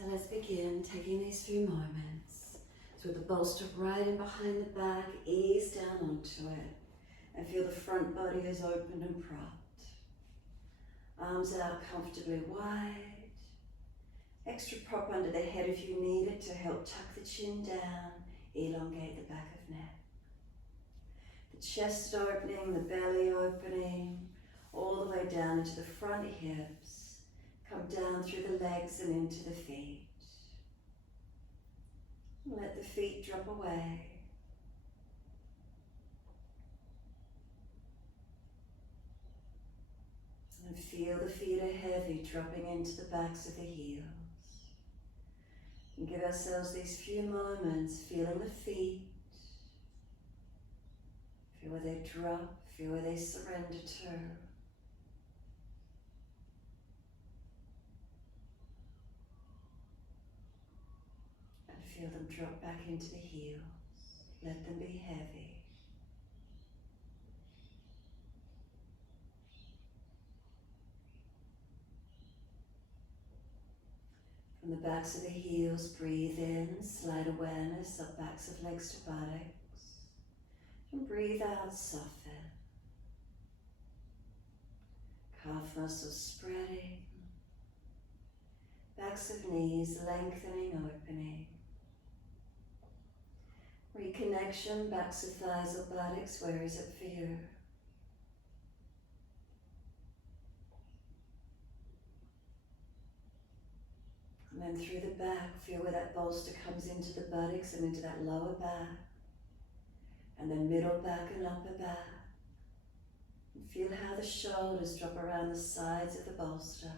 So let's begin taking these few moments. So with the bolster right in behind the back, ease down onto it and feel the front body is open and propped. Arms out comfortably wide. Extra prop under the head if you need it to help tuck the chin down, elongate the back of neck. The chest opening, the belly opening, all the way down into the front hips. Come down through the legs and into the feet. Let the feet drop away. And feel the feet are heavy, dropping into the backs of the heels. And give ourselves these few moments, feeling the feet. Feel where they drop, feel where they surrender to. And feel them drop back into the heels. Let them be heavy. From the backs of the heels, breathe in, slide awareness up backs of legs to buttocks. And breathe out, soften. Calf muscles spreading. Backs of knees lengthening, opening. Reconnection, backs of thighs or buttocks, where is it for you? And then through the back, feel where that bolster comes into the buttocks and into that lower back. And then middle back and upper back. And feel how the shoulders drop around the sides of the bolster.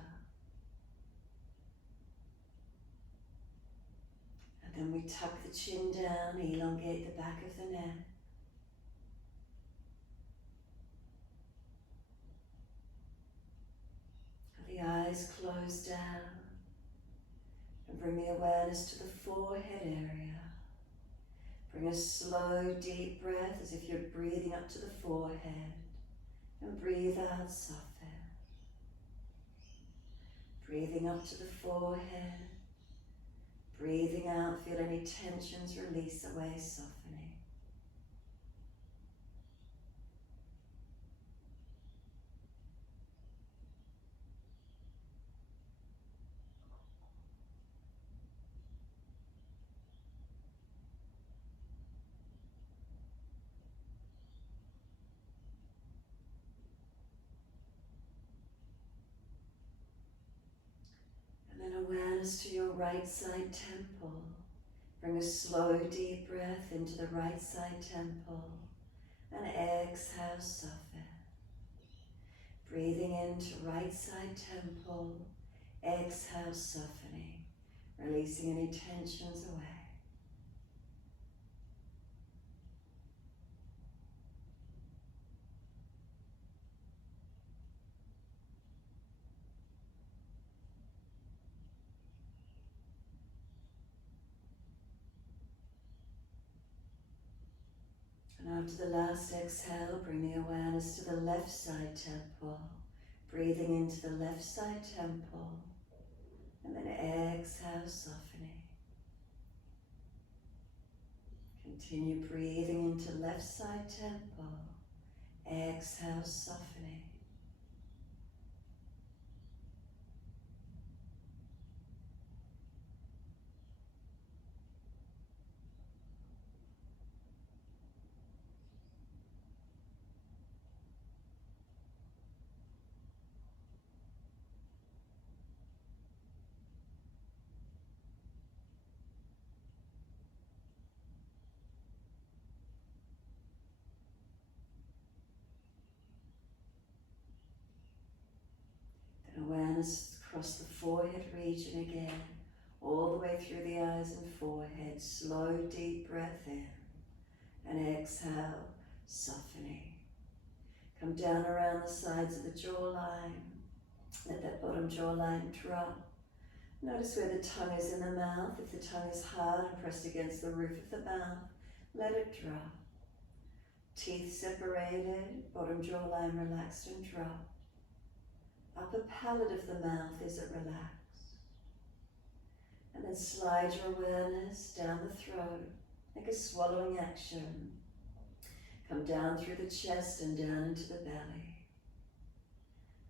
And then we tuck the chin down, elongate the back of the neck. The eyes close down. And bring the awareness to the forehead area. Bring a slow, deep breath as if you're breathing up to the forehead. And breathe out, soften. Breathing up to the forehead. Breathing out, feel any tensions release away, softening. And awareness to your right side temple. Bring a slow, deep breath into the right side temple. And exhale, soften. Breathing into right side temple. Exhale, softening. Releasing any tensions away. And after the last exhale, bring the awareness to the left side temple. Breathing into the left side temple. And then exhale, softening. Continue breathing into left side temple. Exhale, softening. Awareness across the forehead region again, all the way through the eyes and forehead. Slow, deep breath in, and exhale, softening. Come down around the sides of the jawline. Let that bottom jawline drop. Notice where the tongue is in the mouth. If the tongue is hard and pressed against the roof of the mouth, let it drop. Teeth separated, bottom jawline relaxed and dropped. Upper palate of the mouth, is it relaxed? And slide your awareness down the throat, like a swallowing action. Come down through the chest and down into the belly.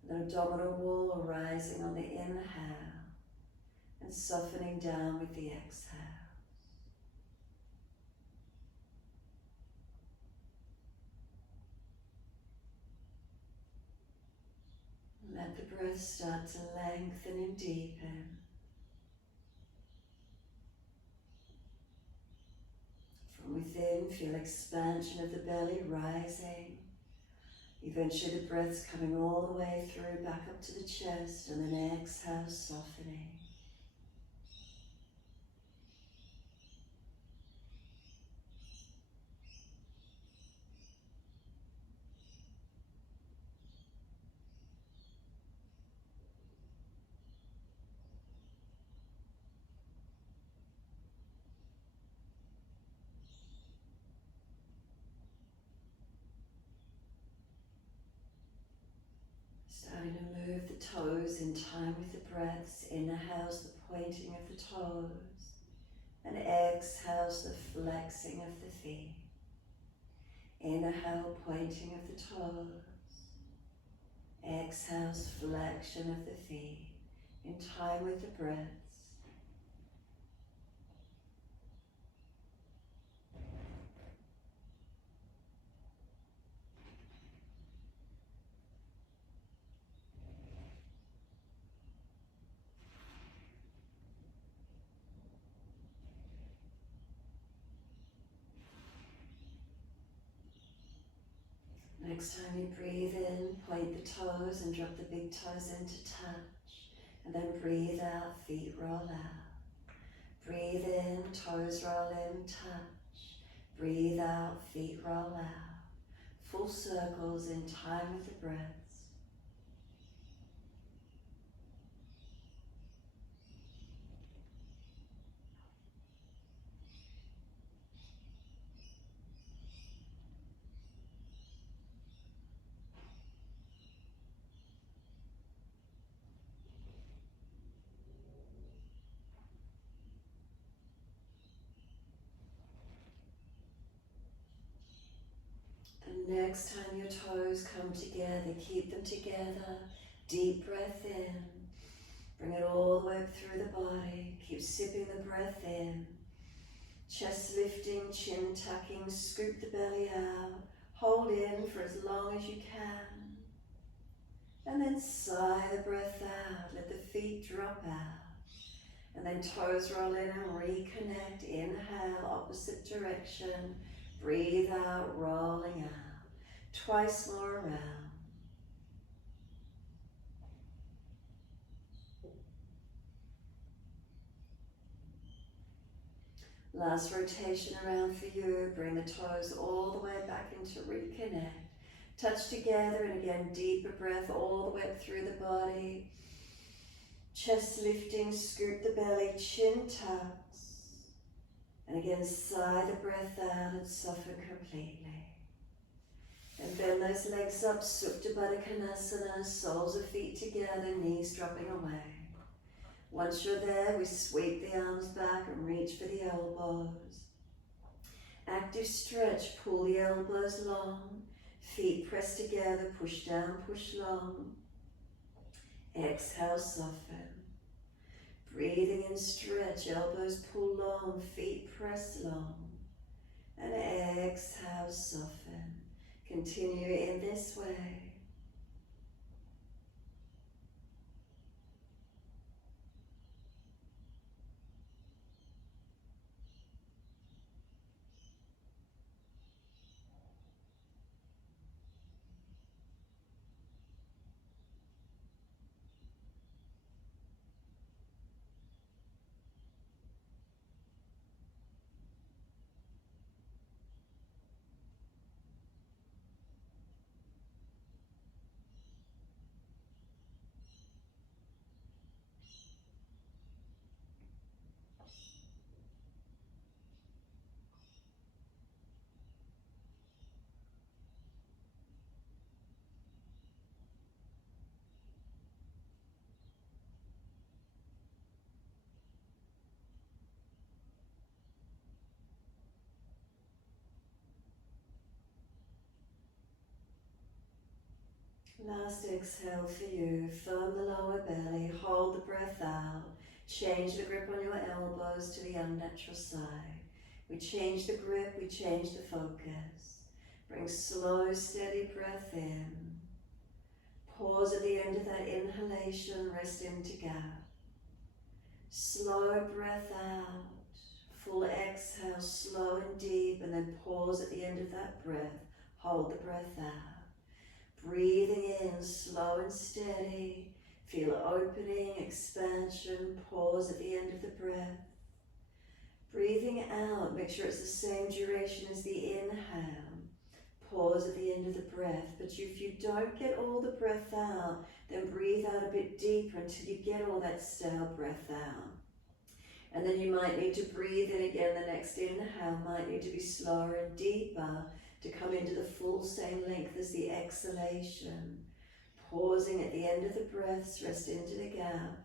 The abdominal wall rising on the inhale and softening down with the exhale. Let the breath start to lengthen and deepen. From within, feel expansion of the belly rising. Eventually the breath's coming all the way through, back up to the chest, and then exhale, softening. Starting to move the toes in time with the breaths. Inhales the pointing of the toes and exhales the flexing of the feet. Inhale, pointing of the toes. Exhales, flexion of the feet in time with the breaths. Next time you breathe in, point the toes and drop the big toes into touch. And then breathe out, feet roll out. Breathe in, toes roll in, touch. Breathe out, feet roll out. Full circles in time with the breaths. And next time your toes come together, keep them together. Deep breath in. Bring it all the way up through the body. Keep sipping the breath in. Chest lifting, chin tucking, scoop the belly out. Hold in for as long as you can. And then sigh the breath out. Let the feet drop out. And then toes roll in and reconnect. Inhale, opposite direction. Breathe out, rolling out. Twice more around. Last rotation around for you. Bring the toes all the way back into reconnect. Touch together, and again, deeper breath all the way up through the body. Chest lifting, scoop the belly, chin tucks. And again, sigh the breath out and soften completely. And bend those legs up, Supta Baddha Konasana, soles of feet together, knees dropping away. Once you're there, we sweep the arms back and reach for the elbows. Active stretch, pull the elbows long. Feet press together, push down, push long. Exhale, soften. Breathing in, stretch, elbows pull long, feet press long. And exhale, soften. Continue in this way. Last exhale for you. Firm the lower belly, hold the breath out. Change the grip on your elbows to the unnatural side. We change the grip, we change the focus. Bring slow, steady breath in. Pause at the end of that inhalation, rest into gap. Slow breath out. Full exhale, slow and deep, and then pause at the end of that breath. Hold the breath out. Breathing in, slow and steady. Feel opening, expansion, pause at the end of the breath. Breathing out, make sure it's the same duration as the inhale. Pause at the end of the breath, but if you don't get all the breath out, then breathe out a bit deeper until you get all that stale breath out. And then you might need to breathe in again. The next inhale might need to be slower and deeper to come into the full same length as the exhalation. Pausing at the end of the breaths, rest into the gap.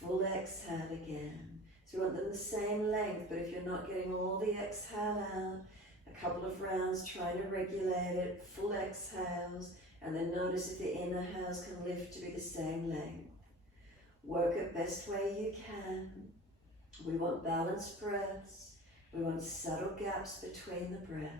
Full exhale again. So we want them the same length, but if you're not getting all the exhale out, a couple of rounds trying to regulate it, full exhales, and then notice if the inhales can lift to be the same length. Work it best way you can. We want balanced breaths. We want subtle gaps between the breaths.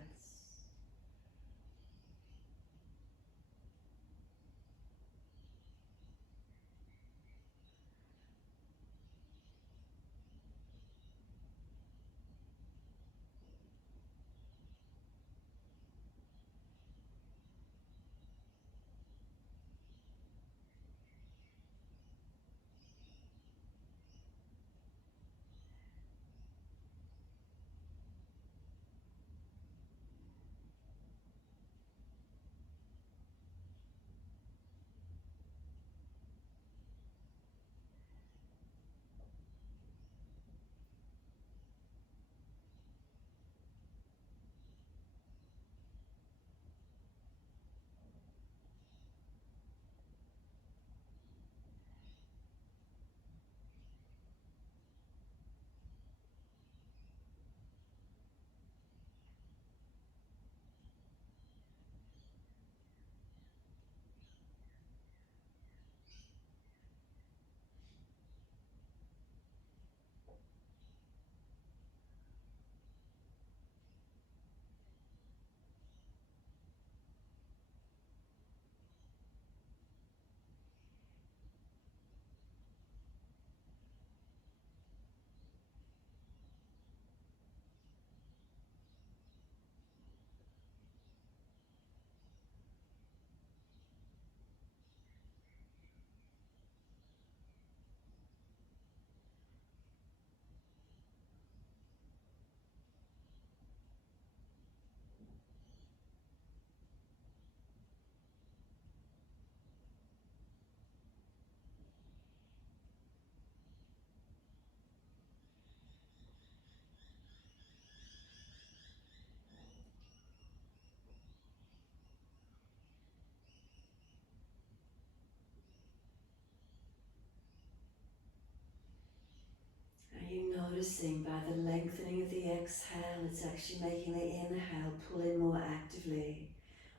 Noticing by the lengthening of the exhale, it's actually making the inhale pull in more actively,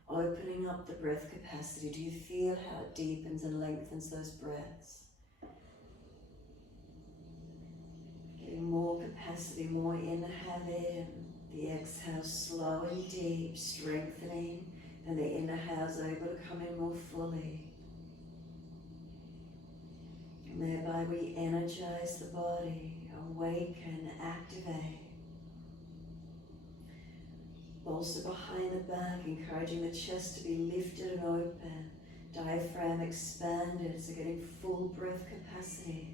opening up the breath capacity. Do you feel how it deepens and lengthens those breaths? Getting more capacity, more inhale in, the exhale slow and deep, strengthening, and the inhale's able to come in more fully. And thereby we energize the body, awaken, activate. Bolster behind the back, encouraging the chest to be lifted and open. Diaphragm expanded, so getting full breath capacities.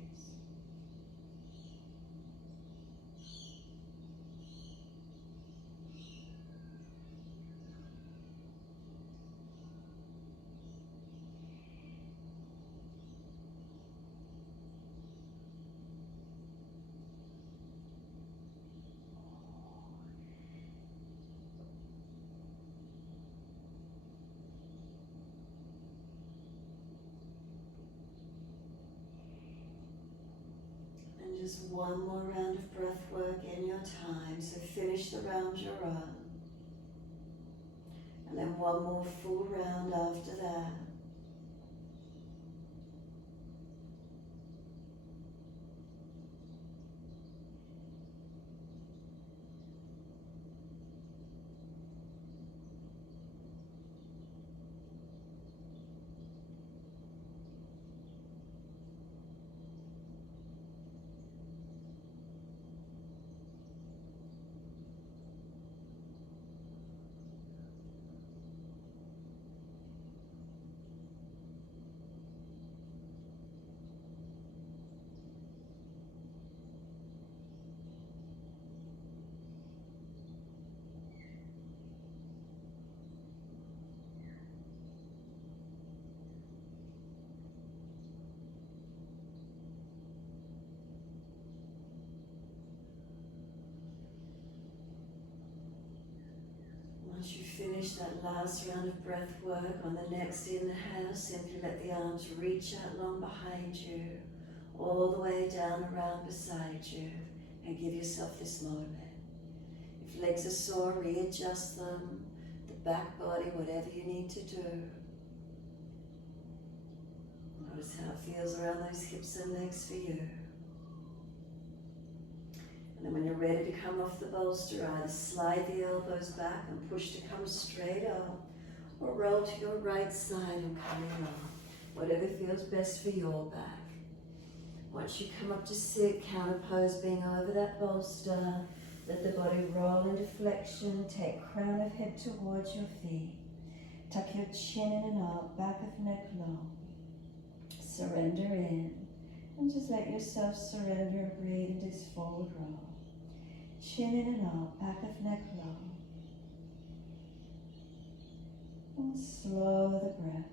Just one more round of breath work in your time, so finish the round you're on. And then one more full round after that. Once you finish that last round of breath work, on the next inhale, simply let the arms reach out long behind you, all the way down around beside you, and give yourself this moment. If legs are sore, readjust them, the back body, whatever you need to do. Notice how it feels around those hips and legs for you. And then when you're ready to come off the bolster, either slide the elbows back and push to come straight up, or roll to your right side and coming up. Whatever feels best for your back. Once you come up to sit, counter pose, being over that bolster, let the body roll into flexion, take crown of head towards your feet. Tuck your chin in and up, back of neck long. Surrender in, and just let yourself surrender, breathe into this forward roll. Chin in and up, back of neck low. And slow the breath.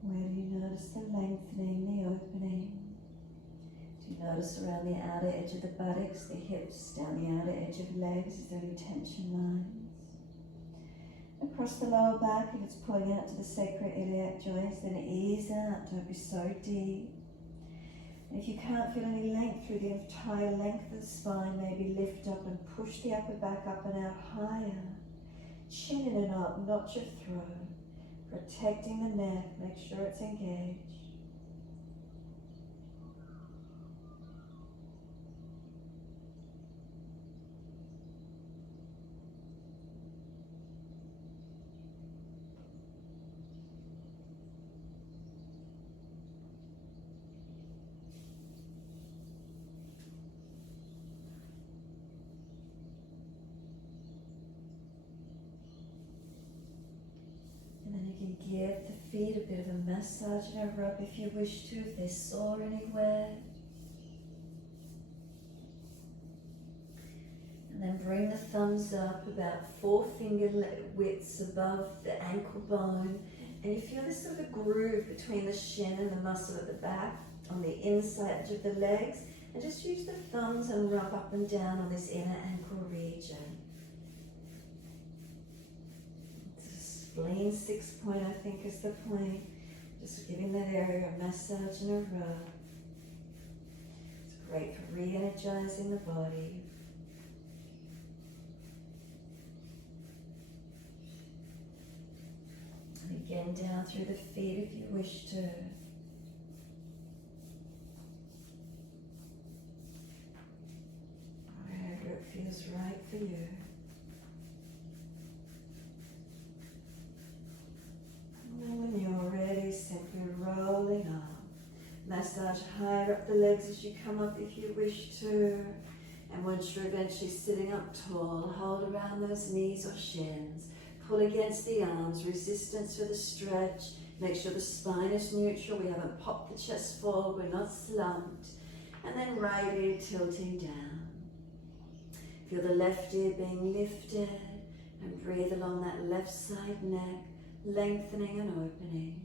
Where do you notice the lengthening, the opening? Do you notice around the outer edge of the buttocks, the hips, down the outer edge of legs? Is there any tension lines? Across the lower back, if it's pulling out to the sacroiliac joints, then ease out, don't be so deep. And if you can't feel any length through the entire length of the spine, maybe lift up and push the upper back up and out higher. Chin in and up, not your throat. Protecting the neck, make sure it's engaged. Give the feet a bit of a massage and a rub if you wish to, if they're sore anywhere. And then bring the thumbs up about 4 finger widths above the ankle bone. And you feel this sort of a groove between the shin and the muscle at the back on the inside edge of the legs. And just use the thumbs and rub up and down on this inner ankle region. Spleen 6 point, I think, is the point. Just giving that area a massage and a rub. It's great for re-energizing the body. And again, down through the feet if you wish to. Wherever it feels right for you. And when you're ready, simply rolling up. Massage higher up the legs as you come up if you wish to. And once you're eventually sitting up tall, hold around those knees or shins. Pull against the arms, resistance for the stretch. Make sure the spine is neutral. We haven't popped the chest forward, we're not slumped. And then right ear tilting down. Feel the left ear being lifted. And breathe along that left side neck. Lengthening and opening.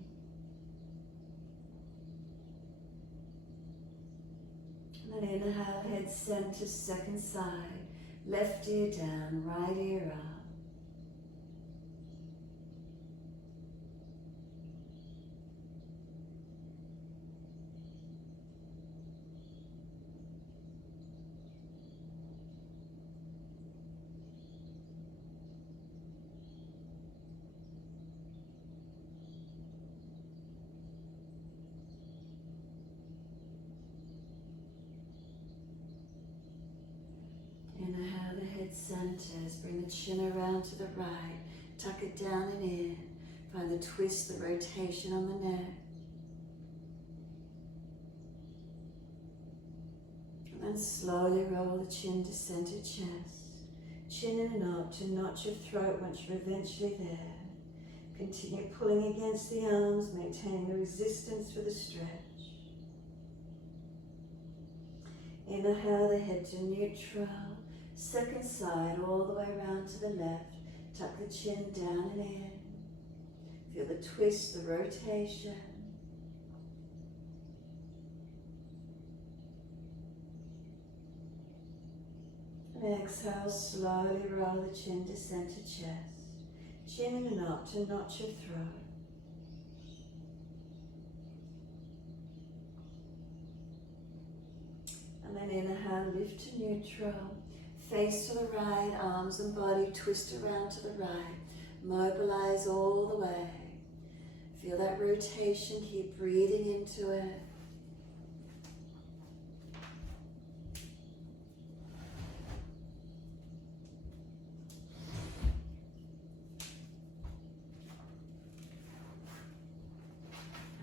And then inhale, head center, second side. Left ear down, right ear up. Inhale, the head centers, bring the chin around to the right, tuck it down and in, find the twist, the rotation on the neck. And slowly roll the chin to center chest. Chin in and up to notch your throat once you're eventually there. Continue pulling against the arms, maintaining the resistance for the stretch. Inhale the head to neutral. Second side all the way around to the left. Tuck the chin down and in. Feel the twist, the rotation. And exhale, slowly roll the chin to center chest. Chin in and up to notch your throat. And then inhale, lift to neutral. Face to the right, arms and body twist around to the right. Mobilize all the way. Feel that rotation, keep breathing into it.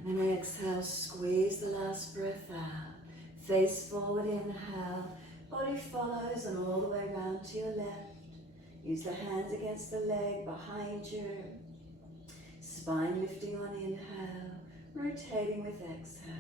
And then exhale, squeeze the last breath out. Face forward, inhale. Body follows and all the way around to your left. Use the hands against the leg behind you. Spine lifting on inhale, rotating with exhale.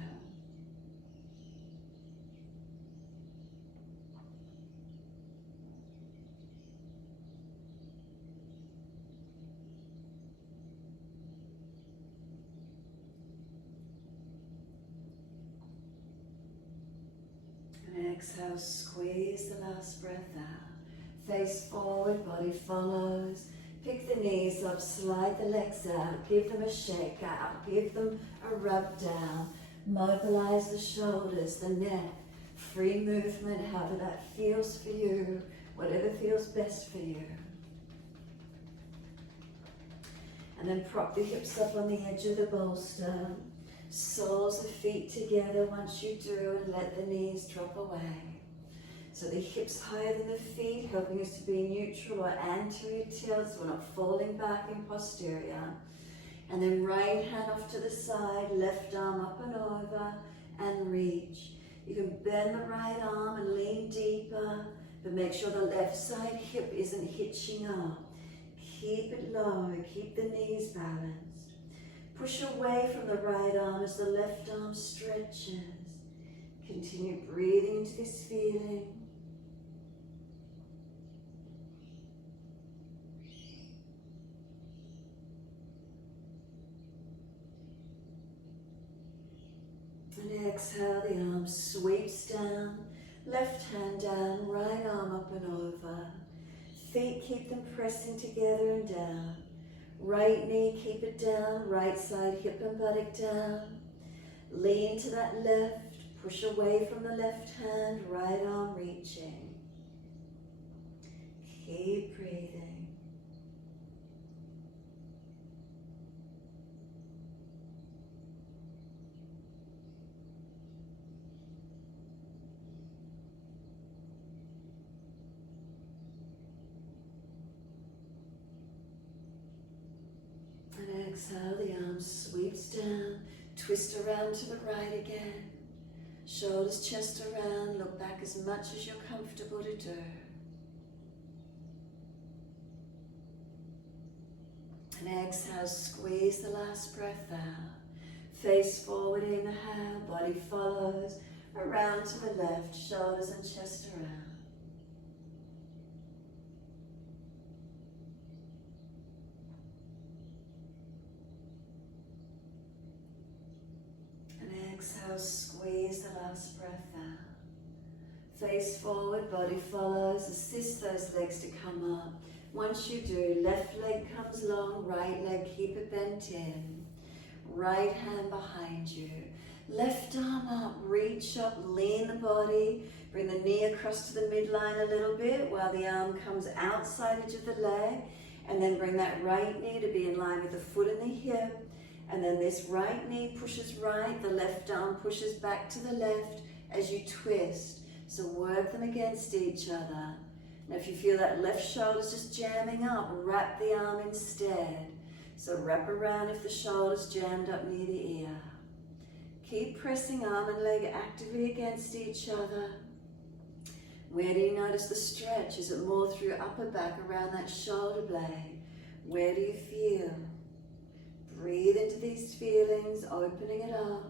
And exhale, squeeze the last breath out. Face forward, body follows. Pick the knees up, slide the legs out, give them a shake out, give them a rub down. Mobilize the shoulders, the neck, free movement, however that feels for you, whatever feels best for you. And then prop the hips up on the edge of the bolster. Soles of feet together once you do, and let the knees drop away. So the hips higher than the feet, helping us to be neutral or anterior tilt, so we're not falling back in posterior. And then right hand off to the side, left arm up and over, and reach. You can bend the right arm and lean deeper, but make sure the left side hip isn't hitching up. Keep it low, keep the knees balanced. Push away from the right arm as the left arm stretches. Continue breathing into this feeling. And exhale, the arm sweeps down, left hand down, right arm up and over. Feet, keep them pressing together and down. Right knee, keep it down, right side hip and buttock down. Lean to that left, push away from the left hand, right arm reaching. Keep breathing. And exhale, the arm sweeps down, twist around to the right again. Shoulders, chest around, look back as much as you're comfortable to do. And exhale, squeeze the last breath out. Face forward, inhale, body follows, around to the left, shoulders and chest around. Exhale, squeeze the last breath out. Face forward, body follows, assist those legs to come up. Once you do, left leg comes long, right leg keep it bent in. Right hand behind you. Left arm up, reach up, lean the body. Bring the knee across to the midline a little bit while the arm comes outside edge of the leg. And then bring that right knee to be in line with the foot and the hip. And then this right knee pushes right, the left arm pushes back to the left as you twist. So work them against each other. Now if you feel that left shoulder's just jamming up, wrap the arm instead. So wrap around if the shoulder's jammed up near the ear. Keep pressing arm and leg actively against each other. Where do you notice the stretch? Is it more through upper back around that shoulder blade? Where do you feel? Breathe into these feelings, opening it up.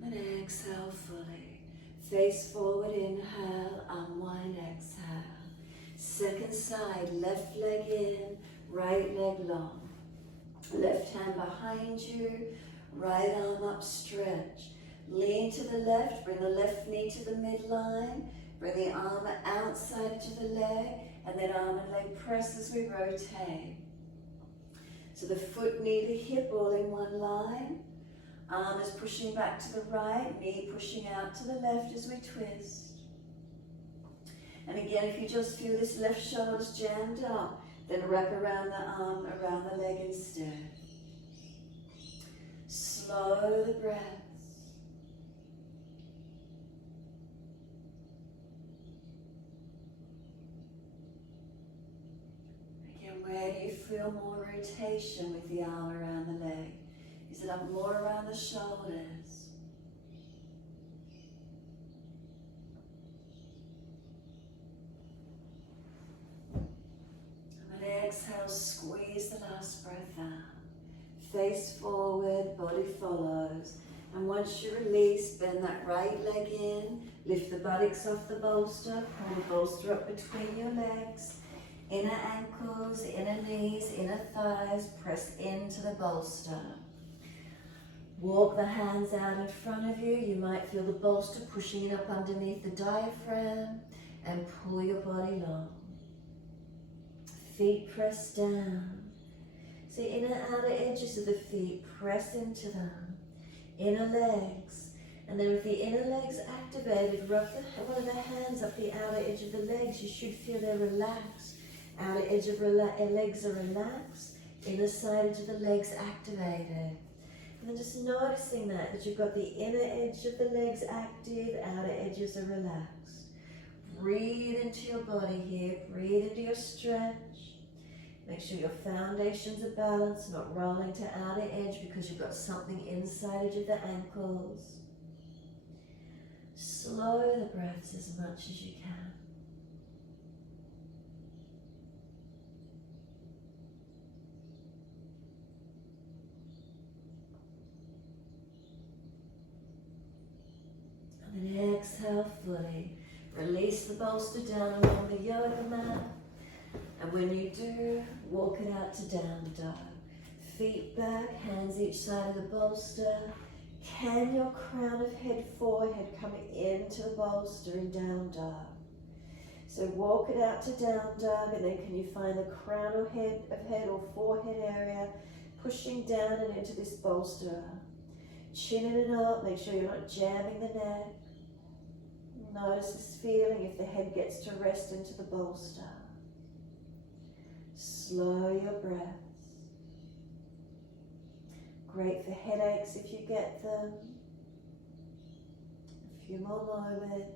And then exhale fully. Face forward, inhale, unwind, exhale. Second side, left leg in, right leg long. Left hand behind you, right arm up, stretch. Lean to the left, bring the left knee to the midline, bring the arm outside to the leg, and then arm and leg press as we rotate. So the foot, knee to hip all in one line. Arm is pushing back to the right, knee pushing out to the left as we twist. And again, if you just feel this left shoulder's jammed up, then wrap around the arm, around the leg instead. Slow the breaths. Again, where do you feel more rotation with the arm around the leg? Is it up more around the shoulders? And then exhale, squeeze the last breath out. Face forward, body follows. And once you release, bend that right leg in, lift the buttocks off the bolster, pull the bolster up between your legs, inner ankles, inner knees, inner thighs, press into the bolster. Walk the hands out in front of you. You might feel the bolster pushing it up underneath the diaphragm and pull your body long. Feet press down. So inner outer edges of the feet, press into them. Inner legs. And then with the inner legs activated, rub one of the hands up the outer edge of the legs. You should feel they're relaxed. Outer edge of legs are relaxed. Inner side edge of the legs activated. And then just noticing that you've got the inner edge of the legs active, outer edges are relaxed. Breathe into your body here, breathe into your stretch. Make sure your foundations are balanced, not rolling to outer edge because you've got something inside edge of the ankles. Slow the breaths as much as you can. And then exhale fully. Release the bolster down along the yoga mat. And when you do, walk it out to down dog. Feet back, hands each side of the bolster. Can your crown of head, forehead come into the bolster in down dog? So walk it out to down dog, and then can you find the crown of head or forehead area pushing down and into this bolster. Chin it up, make sure you're not jamming the neck. Notice this feeling if the head gets to rest into the bolster. Slow your breaths. Great for headaches if you get them. A few more moments.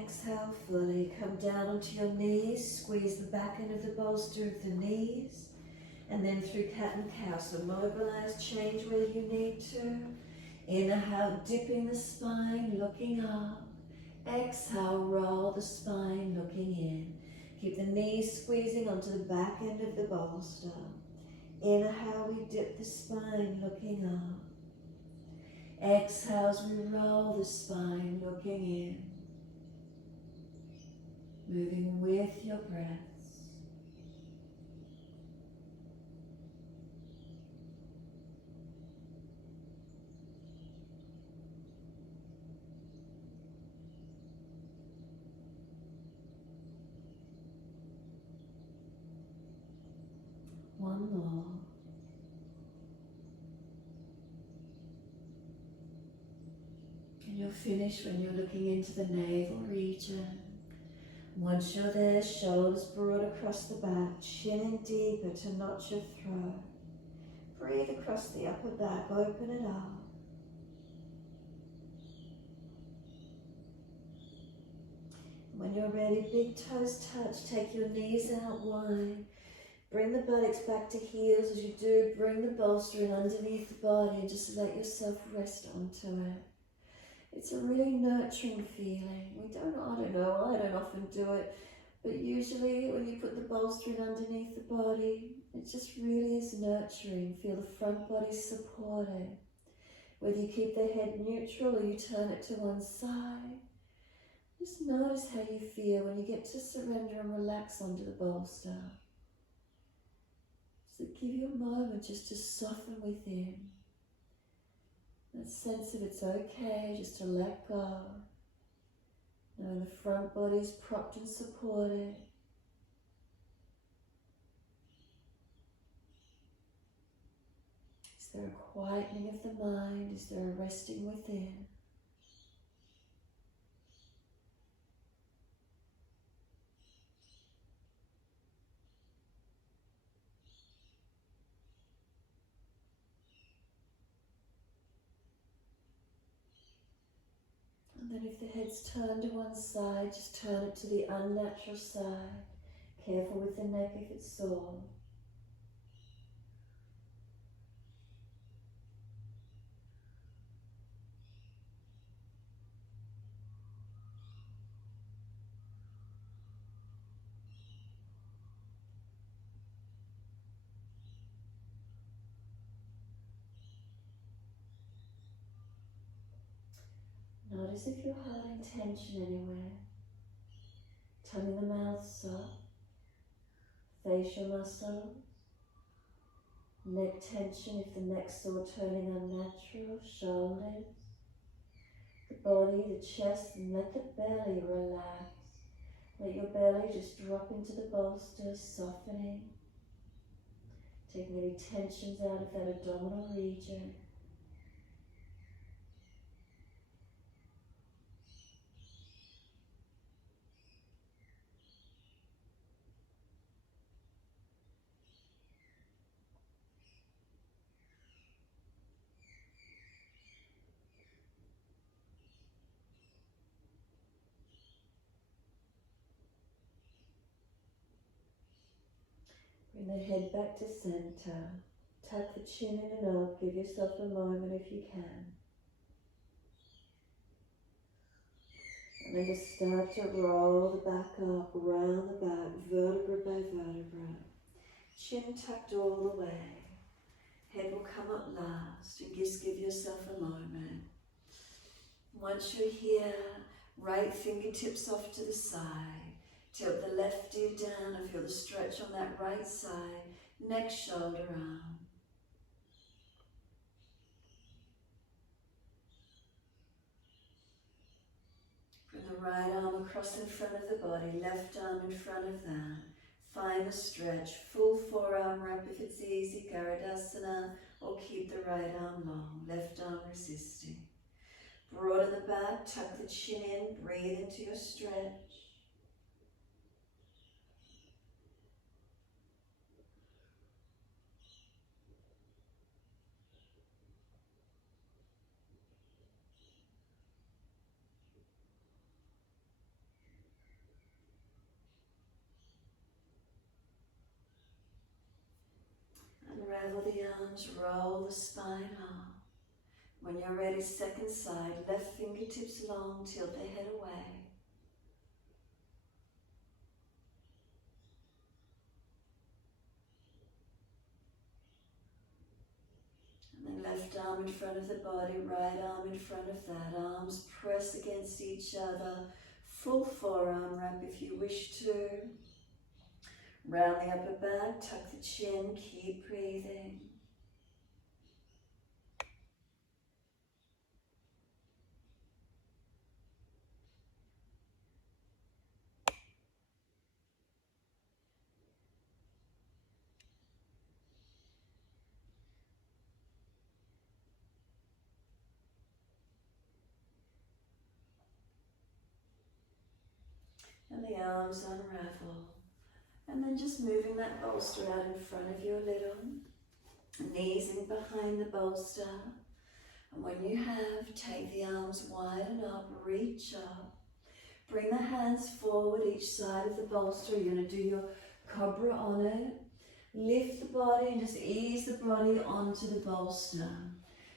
Exhale fully, come down onto your knees, squeeze the back end of the bolster of the knees, and then through cat and cow. So mobilize, change where you need to. Inhale, dipping the spine, looking up. Exhale, roll the spine, looking in. Keep the knees squeezing onto the back end of the bolster. Inhale, we dip the spine, looking up. Exhale as we roll the spine, looking in. Moving with your breaths. And you'll finish when you're looking into the navel region. Once you're there, shoulders broad across the back, chin in deeper to notch your throat. Breathe across the upper back, open it up. When you're ready, big toes touch, take your knees out wide. Bring the buttocks back to heels. As you do, bring the bolster in underneath the body and just let yourself rest onto it. It's a really nurturing feeling. I don't know, I don't often do it, but usually when you put the bolster in underneath the body, it just really is nurturing. Feel the front body supported. Whether you keep the head neutral or you turn it to one side, just notice how you feel when you get to surrender and relax under the bolster. So give you a moment just to soften within. That sense of it's okay just to let go. Knowing the front body's propped and supported. Is there a quietening of the mind? Is there a resting within? And then if the head's turned to one side, just turn it to the unnatural side. Careful with the neck if it's sore. Notice if you're holding tension anywhere. Tongue in the mouth soft. Facial muscles. Neck tension if the neck's sore, turning unnatural. Shoulders. The body, the chest, and let the belly relax. Let your belly just drop into the bolster, softening. Taking any tensions out of that abdominal region. Bring the head back to center. Tuck the chin in and up. Give yourself a moment if you can. And then just start to roll the back up, round the back, vertebra by vertebra. Chin tucked all the way. Head will come up last, and just give yourself a moment. Once you're here, right fingertips off to the side. Tilt the left ear down and feel the stretch on that right side. Neck, shoulder, arm. Bring the right arm across in front of the body, left arm in front of that. Find the stretch, full forearm wrap if it's easy, Garudasana, or keep the right arm long, left arm resisting. Broaden the back, tuck the chin in, breathe into your stretch. Unravel the arms, roll the spine up. When you're ready, second side, left fingertips long, tilt the head away. And then left arm in front of the body, right arm in front of that. Arms press against each other. Full forearm wrap if you wish to. Round the upper back, tuck the chin, keep breathing. and the arms unravel. And then just moving that bolster out in front of you a little. Knees in behind the bolster. And when you have, take the arms widen up, reach up. Bring the hands forward each side of the bolster. You're going to do your Cobra on it. Lift the body and just ease the body onto the bolster.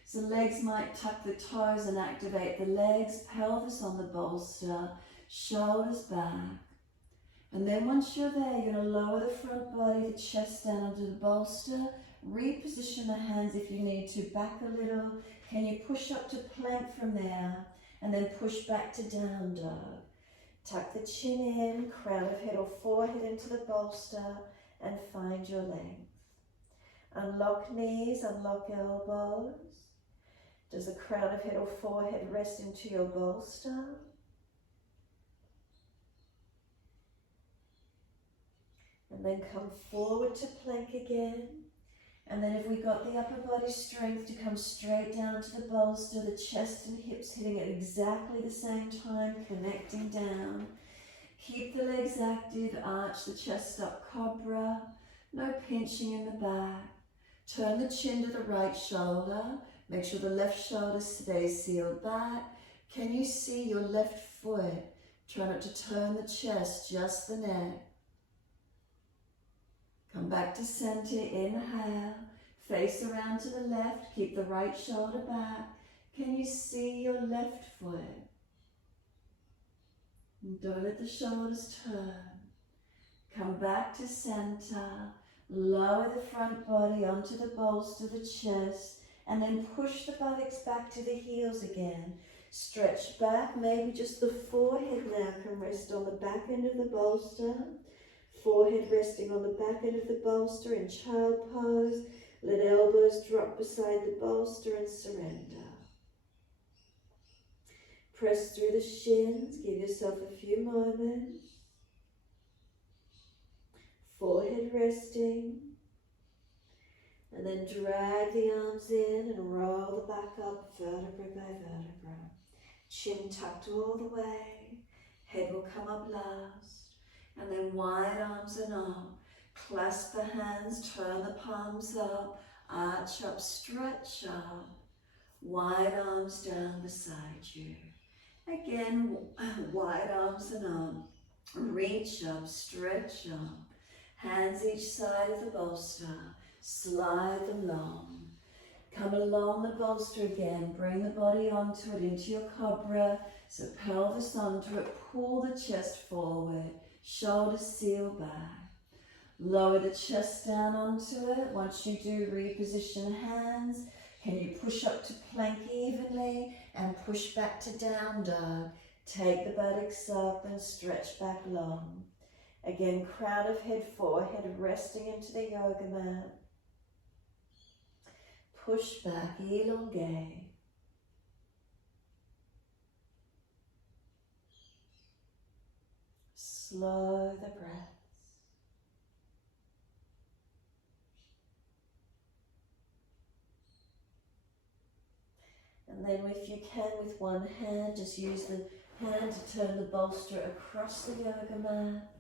So legs might tuck the toes and activate the legs, pelvis on the bolster, shoulders back. And then once you're there, you're going to lower the front body, the chest down onto the bolster. Reposition the hands if you need to, back a little. Can you push up to plank from there? And then push back to down dog. Tuck the chin in, crown of head or forehead into the bolster, and find your length. Unlock knees, unlock elbows. Does the crown of head or forehead rest into your bolster? And then come forward to plank again. And then if we got the upper body strength to come straight down to the bolster, the chest and hips hitting at exactly the same time, connecting down. Keep the legs active, arch the chest up, Cobra. No pinching in the back. Turn the chin to the right shoulder. Make sure the left shoulder stays sealed back. Can you see your left foot? Try not to turn the chest, just the neck. Come back to center, inhale. Face around to the left, keep the right shoulder back. Can you see your left foot? And don't let the shoulders turn. Come back to center. Lower the front body onto the bolster, the chest, and then push the buttocks back to the heels again. Stretch back, maybe just the forehead now can rest on the back end of the bolster. Forehead resting on the back end of the bolster in child pose. Let elbows drop beside the bolster and surrender. Press through the shins, give yourself a few moments. Forehead resting. And then drag the arms in and roll the back up vertebra by vertebra. Chin tucked all the way. Head will come up last. And then wide arms and up. Clasp the hands, turn the palms up. Arch up, stretch up. Wide arms down beside you. Again, wide arms and up. Reach up, stretch up. Hands each side of the bolster. Slide them long. Come along the bolster again. Bring the body onto it, into your Cobra. So pelvis onto it. Pull the chest forward. Shoulders seal back. Lower the chest down onto it. Once you do, reposition hands. Can you push up to plank evenly and push back to down dog? Take the buttocks up and stretch back long. Again, crown of head, forehead resting into the yoga mat. Push back, elongate. Slow the breaths. And then if you can, with one hand, just use the hand to turn the bolster across the yoga mat.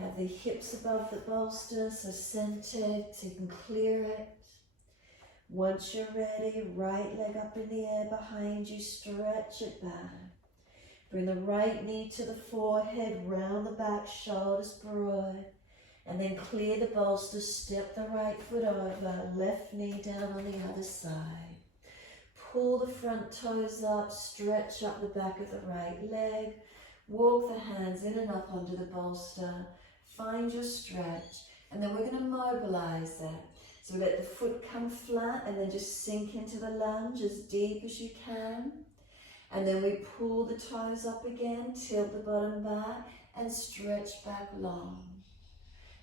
Have the hips above the bolster, so centered, so you can clear it. Once you're ready, right leg up in the air behind you, stretch it back. Bring the right knee to the forehead, round the back, shoulders broad. And then clear the bolster, step the right foot over, left knee down on the other side. Pull the front toes up, stretch up the back of the right leg. Walk the hands in and up onto the bolster. Find your stretch. And then we're going to mobilize that. So let the foot come flat and then just sink into the lunge as deep as you can. And then we pull the toes up again, tilt the bottom back and stretch back long.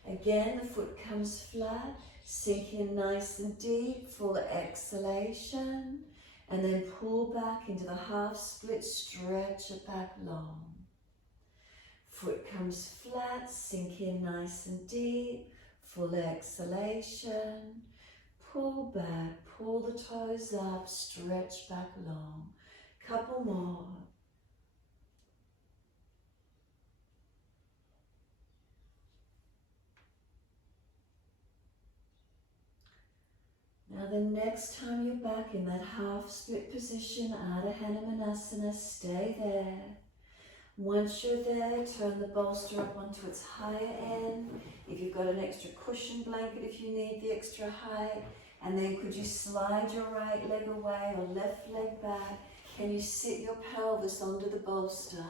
Again, the foot comes flat, sink in nice and deep, full exhalation. And then pull back into the half split, stretch it back long. Foot comes flat, sink in nice and deep, full exhalation. Pull back, pull the toes up, stretch back long. Couple more. Now the next time you're back in that half split position, Ardha Hanumanasana, stay there. Once you're there, turn the bolster up onto its higher end. If you've got an extra cushion blanket, if you need the extra height, and then could you slide your right leg away or left leg back? Can you sit your pelvis onto the bolster?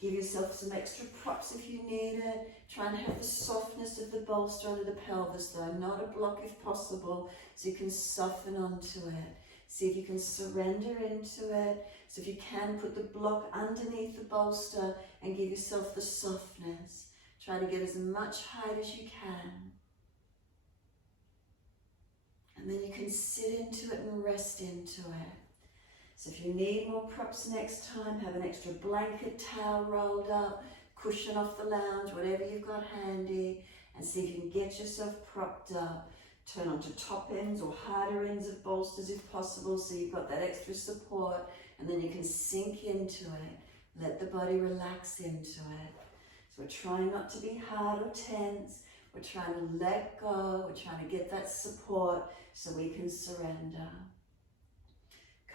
Give yourself some extra props if you need it. Try and have the softness of the bolster under the pelvis though, not a block if possible, so you can soften onto it. See if you can surrender into it. So if you can, put the block underneath the bolster and give yourself the softness. Try to get as much height as you can. And then you can sit into it and rest into it. So if you need more props next time, have an extra blanket, towel rolled up, cushion off the lounge, whatever you've got handy, and see if you can get yourself propped up. Turn onto top ends or harder ends of bolsters if possible, so you've got that extra support, and then you can sink into it. Let the body relax into it. So we're trying not to be hard or tense. We're trying to let go. We're trying to get that support so we can surrender.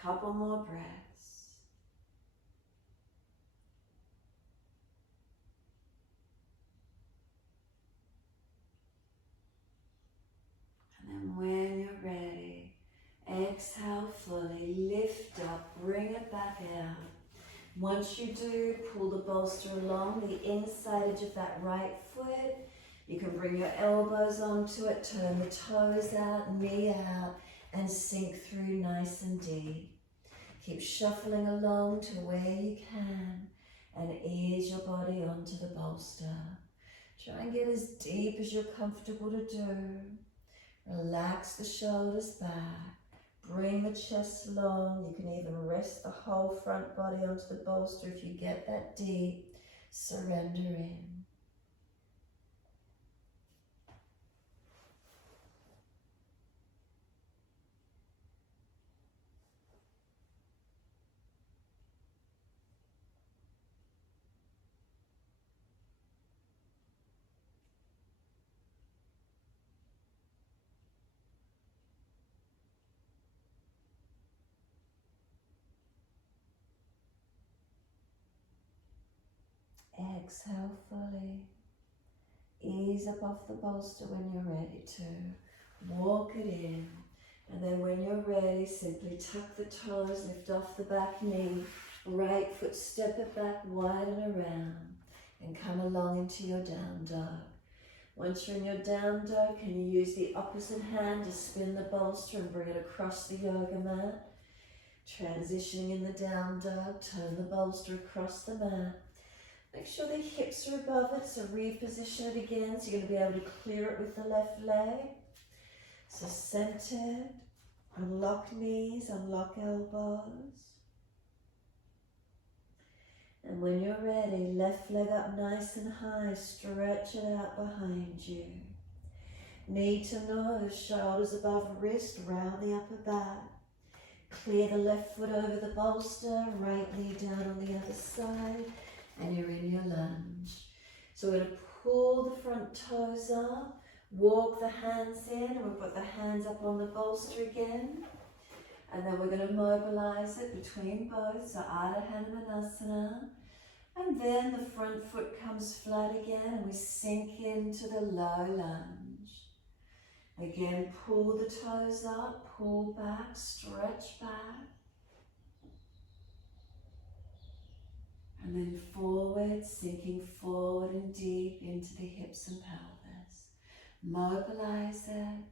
Couple more breaths. And then when you're ready, exhale fully, lift up, bring it back out. Once you do, pull the bolster along the inside edge of that right foot. You can bring your elbows onto it, turn the toes out, knee out, and sink through nice and deep. Keep shuffling along to where you can and ease your body onto the bolster. Try and get as deep as you're comfortable to do. Relax the shoulders back. Bring the chest long. You can even rest the whole front body onto the bolster if you get that deep. Surrender in. Exhale fully. Ease up off the bolster when you're ready to. Walk it in. And then when you're ready, simply tuck the toes, lift off the back knee. Right foot, step it back, widen around. And come along into your down dog. Once you're in your down dog, can you use the opposite hand to spin the bolster and bring it across the yoga mat? Transitioning in the down dog, turn the bolster across the mat. Make sure the hips are above it, so reposition it again, so you're going to be able to clear it with the left leg. So centered, unlock knees, unlock elbows. And when you're ready, left leg up nice and high, stretch it out behind you. Knee to nose, shoulders above wrist, round the upper back. Clear the left foot over the bolster, right knee down on the other side. And you're in your lunge. So we're going to pull the front toes up, walk the hands in, and we'll put the hands up on the bolster again. And then we're going to mobilize it between both, so Ardha Hanumanasana. And then the front foot comes flat again, and we sink into the low lunge. Again, pull the toes up, pull back, stretch back. And then forward, sinking forward and deep into the hips and pelvis. Mobilize it.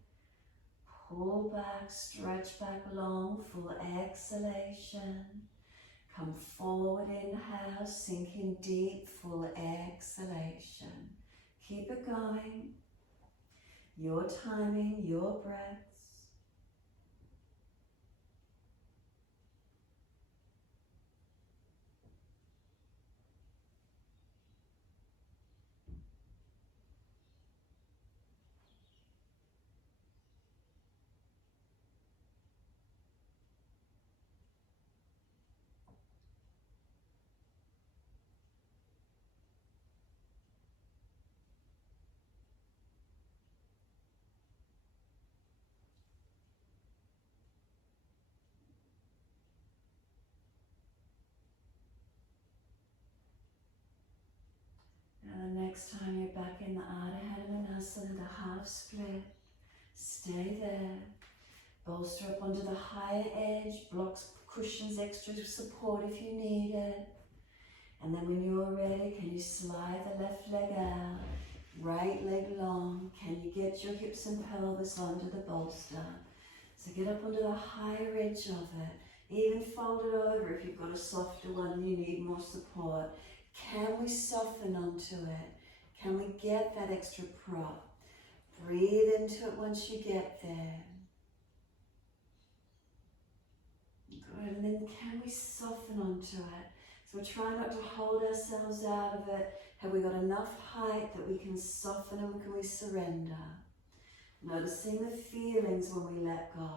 Pull back, stretch back long, full exhalation. Come forward, inhale, sinking deep, full exhalation. Keep it going. Your timing, your breaths. next time you're back in the Ardha Hanumanasana, the half split, stay there. Bolster up onto the higher edge, blocks, cushions, extra support if you need it. And then when you're ready, can you slide the left leg out, right leg long. Can you get your hips and pelvis onto the bolster? So get up onto the higher edge of it. Even fold it over if you've got a softer one and you need more support. Can we soften onto it? Can we get that extra prop? Breathe into it once you get there. Good, and then can we soften onto it? So we're trying not to hold ourselves out of it. Have we got enough height that we can soften and can we surrender? Noticing the feelings when we let go.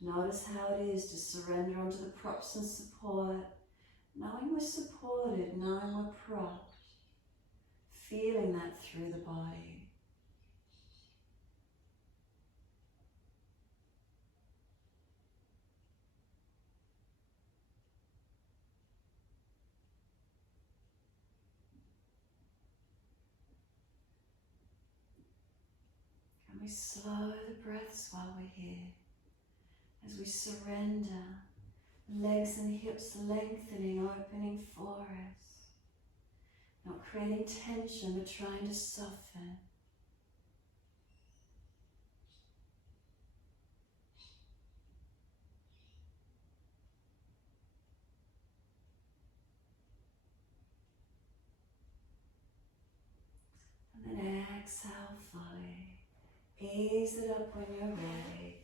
Notice how it is to surrender onto the props and support. Knowing we're supported, knowing we're propped. Feeling that through the body. Can we slow the breaths while we're here? As we surrender, legs and hips lengthening, opening for us. Not creating tension, but trying to soften. And then exhale fully. Ease it up when you're ready.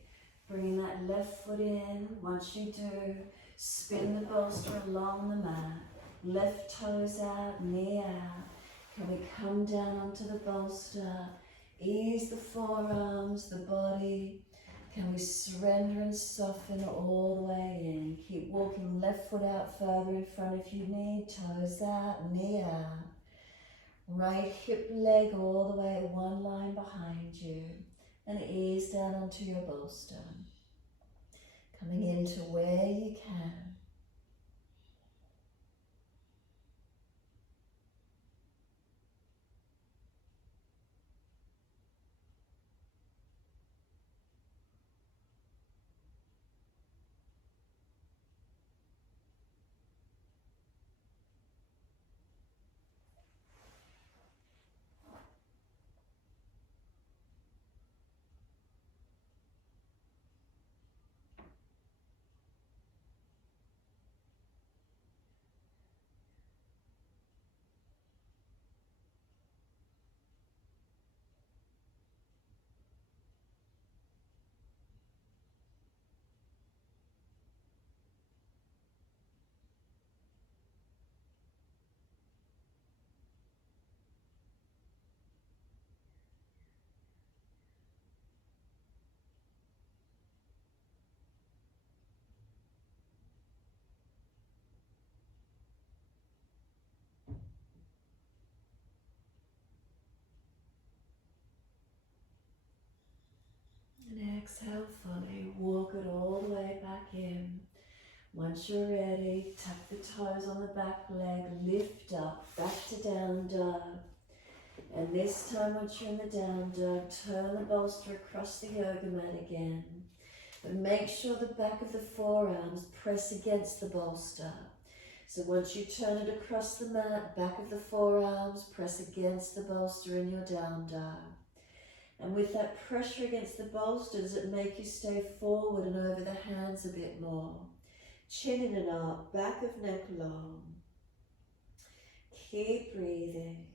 Bringing that left foot in. Once you do, spin the bolster along the mat. Left toes out, knee out. Can we come down onto the bolster? Ease the forearms, the body. Can we surrender and soften all the way in? Keep walking left foot out further in front if you need. Toes out, knee out. Right hip leg all the way, one line behind you. And ease down onto your bolster. Coming into where you can. And exhale fully, walk it all the way back in. Once you're ready, tuck the toes on the back leg, lift up, back to down dog. And this time once you're in the down dog, turn the bolster across the yoga mat again. But make sure the back of the forearms press against the bolster. So once you turn it across the mat, back of the forearms press against the bolster in your down dog. And with that pressure against the bolster, does it make you stay forward and over the hands a bit more? Chin in and up, back of neck long. Keep breathing.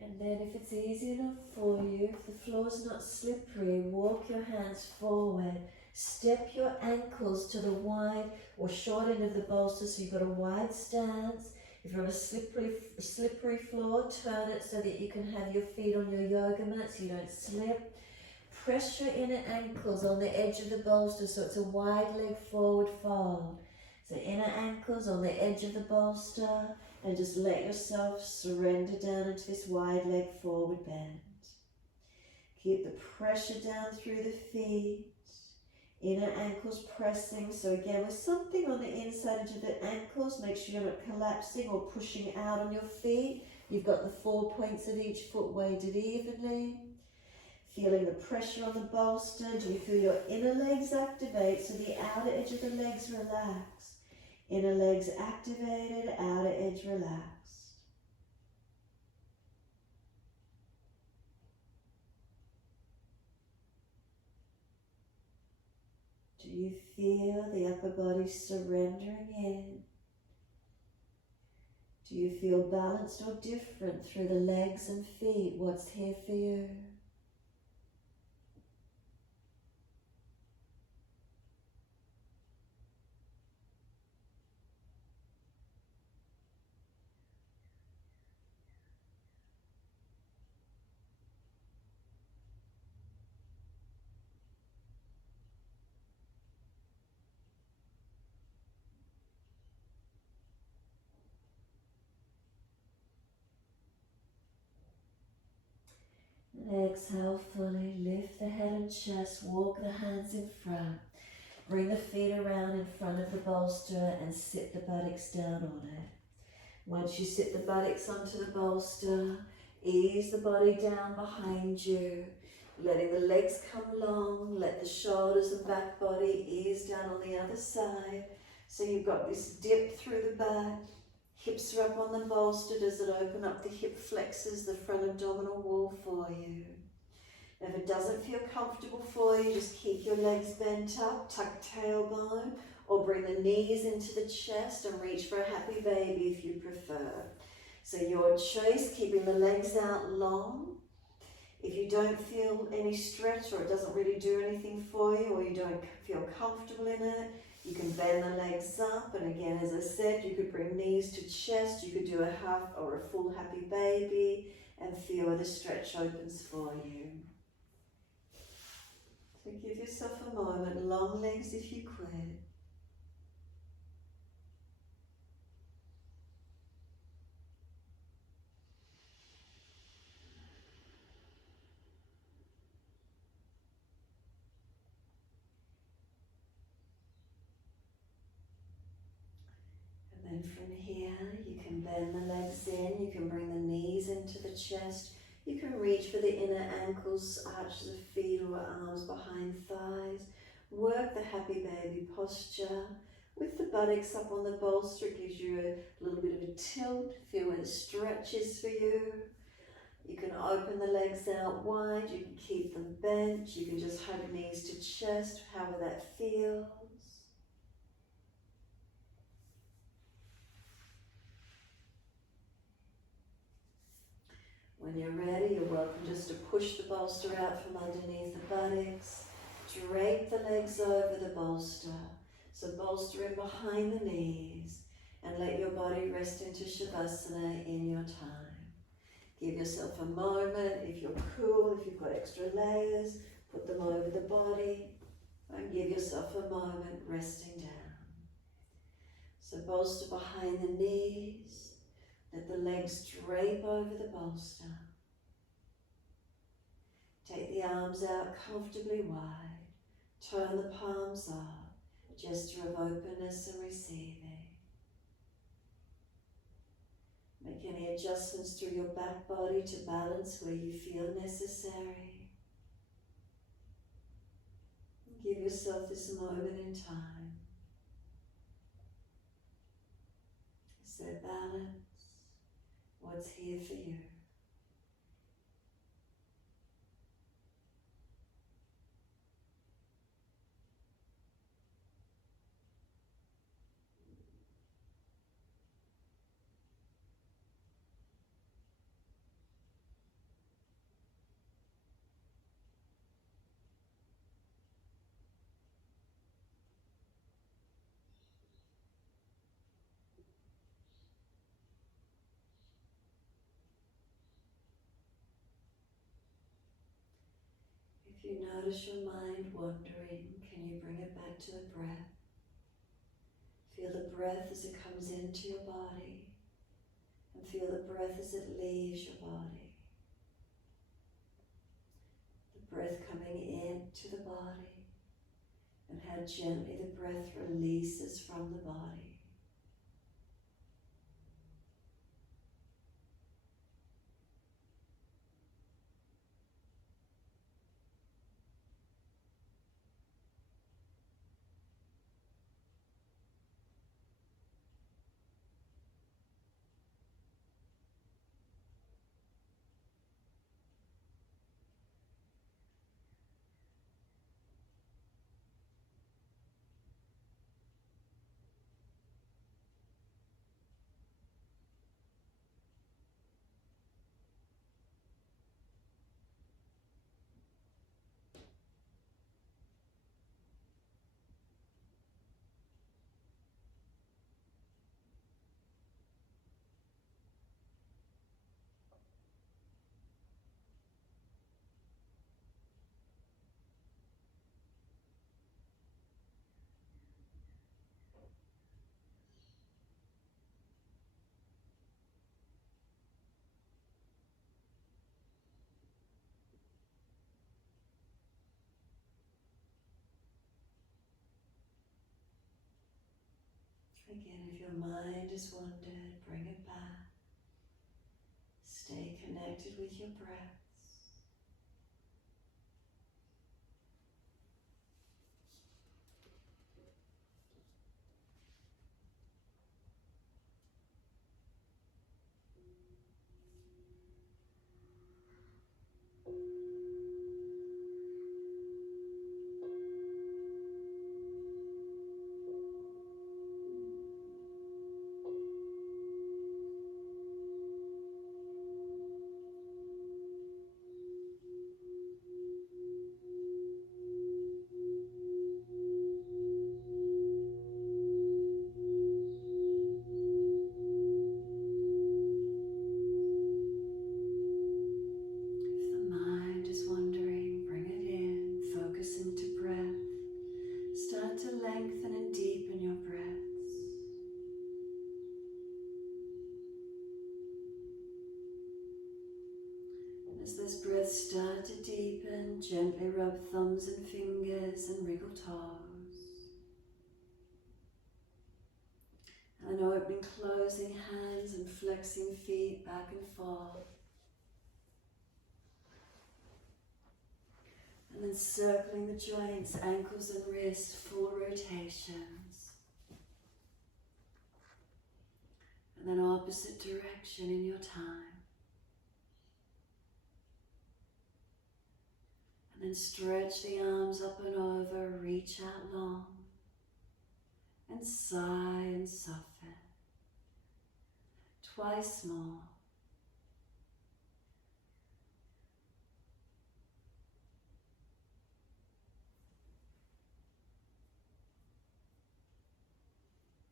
And then if it's easy enough for you, if the floor's not slippery, walk your hands forward. Step your ankles to the wide or short end of the bolster so you've got a wide stance. If you're on a slippery floor, turn it so that you can have your feet on your yoga mat so you don't slip. press your inner ankles on the edge of the bolster so it's a wide leg forward fold. So inner ankles on the edge of the bolster, and just let yourself surrender down into this wide leg forward bend. Keep the pressure down through the feet. Inner ankles pressing. So again, with something on the inside of the ankles, make sure you're not collapsing or pushing out on your feet. You've got the 4 points of each foot weighted evenly. Feeling the pressure on the bolster. Do you feel your inner legs activate? So the outer edge of the legs relax. Inner legs activated, outer edge relaxed. Do you feel the upper body surrendering in? Do you feel balanced or different through the legs and feet? What's here for you? And exhale fully, lift the head and chest, walk the hands in front. Bring the feet around in front of the bolster and sit the buttocks down on it. Once you sit the buttocks onto the bolster, ease the body down behind you, letting the legs come long, let the shoulders and back body ease down on the other side. So you've got this dip through the back. Hips are up on the bolster. Does it open up the hip flexors, the front abdominal wall for you? If it doesn't feel comfortable for you, just keep your legs bent up, tuck tailbone, or bring the knees into the chest and reach for a happy baby if you prefer. So your choice, keeping the legs out long. If you don't feel any stretch or it doesn't really do anything for you or you don't feel comfortable in it, you can bend the legs up, and again, as I said, you could bring knees to chest, you could do a half or a full happy baby and feel where the stretch opens for you. So give yourself a moment, long legs if you could. And then from here, you can bend the legs in, you can bring the knees into the chest, you can reach for the inner ankles, arches of feet or arms behind thighs. Work the happy baby posture. With the buttocks up on the bolster, it gives you a little bit of a tilt, feel where the stretch is for you. You can open the legs out wide, you can keep them bent, you can just hug knees to chest, however that feels. When you're ready, you're welcome just to push the bolster out from underneath the buttocks. Drape the legs over the bolster. So bolster in behind the knees and let your body rest into Shavasana in your time. Give yourself a moment. If you're cool, if you've got extra layers, put them over the body and give yourself a moment resting down. So bolster behind the knees. Let the legs drape over the bolster. Take the arms out comfortably wide. Turn the palms up. Gesture of openness and receiving. Make any adjustments through your back body to balance where you feel necessary. Give yourself this moment in time. Is there balance? What's here for you? If you notice your mind wandering, can you bring it back to the breath? Feel the breath as it comes into your body, and feel the breath as it leaves your body. The breath coming into the body, and how gently the breath releases from the body. Again, if your mind has wandered, bring it back. Stay connected with your breaths. Lengthen and deepen your breaths. And as those breaths start to deepen, gently rub thumbs and fingers and wriggle toes. And then opening, closing hands and flexing feet back and forth. And then circling the joints, ankles and wrists, full rotations. And then opposite direction in your time. And then stretch the arms up and over, reach out long. And sigh and soften. Twice more.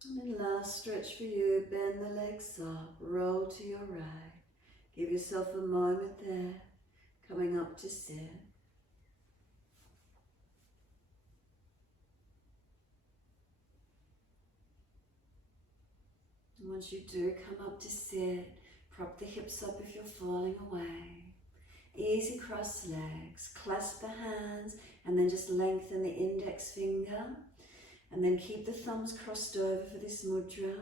And then last stretch for you, bend the legs up, roll to your right. Give yourself a moment there, coming up to sit. And once you do come up to sit, prop the hips up if you're falling away. Easy cross legs, clasp the hands, and then just lengthen the index finger. And then keep the thumbs crossed over for this mudra.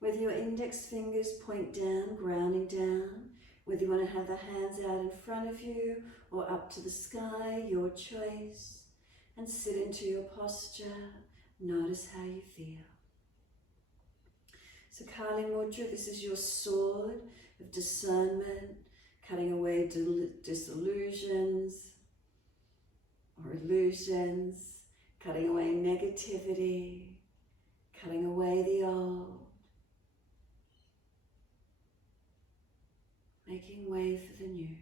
Whether your index fingers point down, grounding down, whether you want to have the hands out in front of you or up to the sky, your choice. And sit into your posture. Notice how you feel. So Kali Mudra, this is your sword of discernment, cutting away disillusions or illusions. Cutting away negativity, cutting away the old, making way for the new.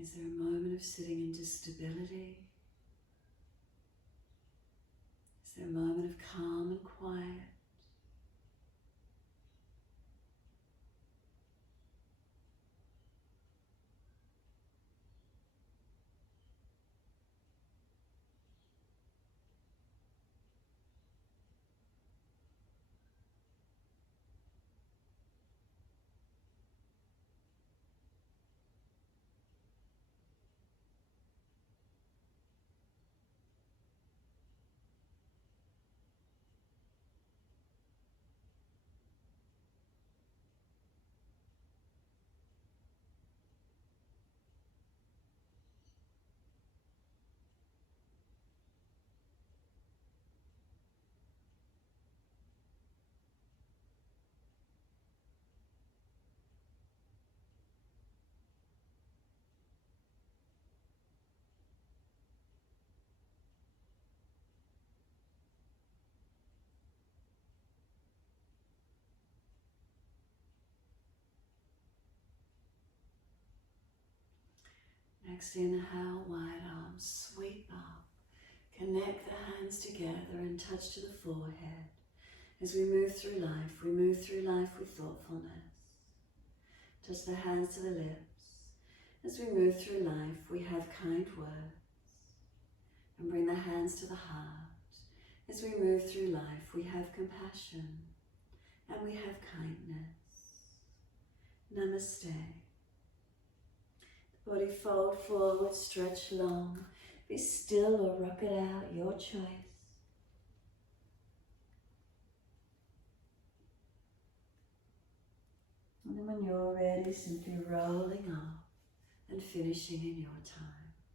Is there a moment of sitting into stability? Is there a moment of calm and quiet? Next inhale, wide arms sweep up. Connect the hands together and touch to the forehead. As we move through life with thoughtfulness. Touch the hands to the lips. As we move through life, we have kind words. And bring the hands to the heart. As we move through life, we have compassion. And we have kindness. Namaste. Body fold forward, stretch long. Be still or rock it out, your choice. And then when you're ready, simply rolling off and finishing in your time.